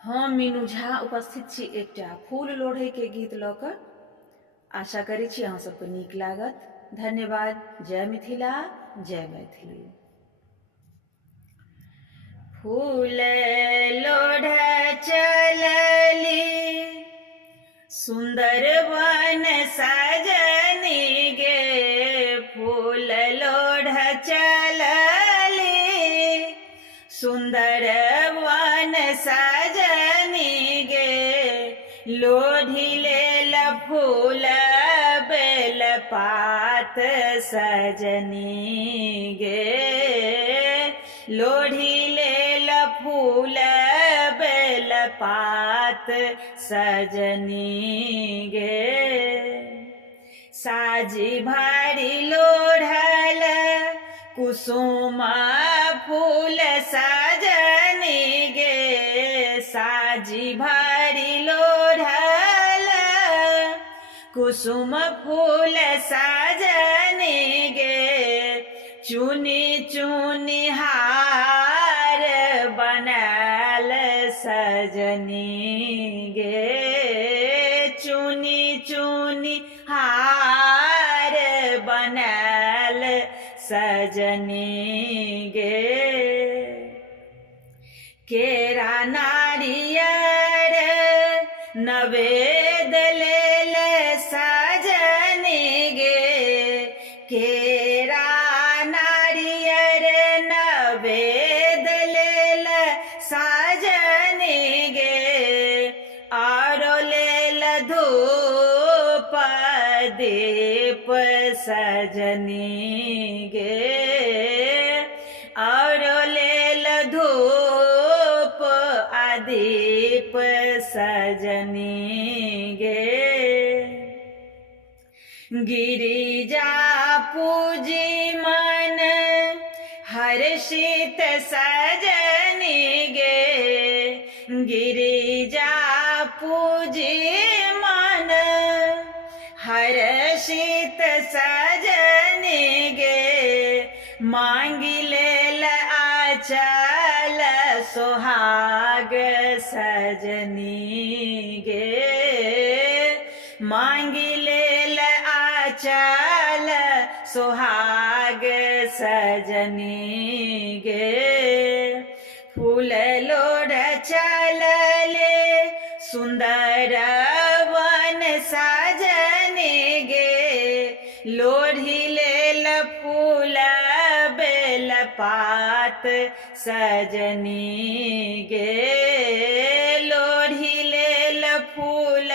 हम मीनू झा उपस्थित छी एकटा फूल लोढ़े के गीत लऽ कऽ। आशा करै छी अहाँ सबके नीक लागत। धन्यवाद। जय मिथिला, जय मैथिली। फूल लोढ़ चलली सुंदर वन सजनी गे, फूल लोढ़ चलली सुंदर वन सजनी गे, लोढ़ी लेल फूल बेल पात सजनी गे, लोढ़ी लेल फूल बेल पात सजनी गे। साजी भारी लोढ़ल कुसुम फूल सजनी गे, साजी भारी लोढ़ल कुसुम फूल सजनी गे, चुनी चुनी हार बनल सजनी गे, चुनी चुनी हार बनल सजनी गे। केरा नारियर नवेद लेल सजनी गे, केरा नारियर नवेद लेल सजनी गे, आरो लेल धूप दीप सजनी गे, आरो लेल धूप दीप सजनी गे। गिरिजा पूजी मन हर्षित सजनी गे, गिरिजा पूजी मन हर्षित सजनी गे, मांगी लेल आचल सोहाग सजनी गे, मांगी लेल आचल सोहाग सजनी गे। फूल लोढ़ चलले सुंदर वन सजनी गे, लोढ़ी लेल फूल बेल पात सजनी गे, लोढ़ी लेल फूल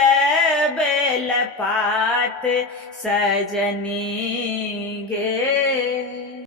बेल पात सजनी गे।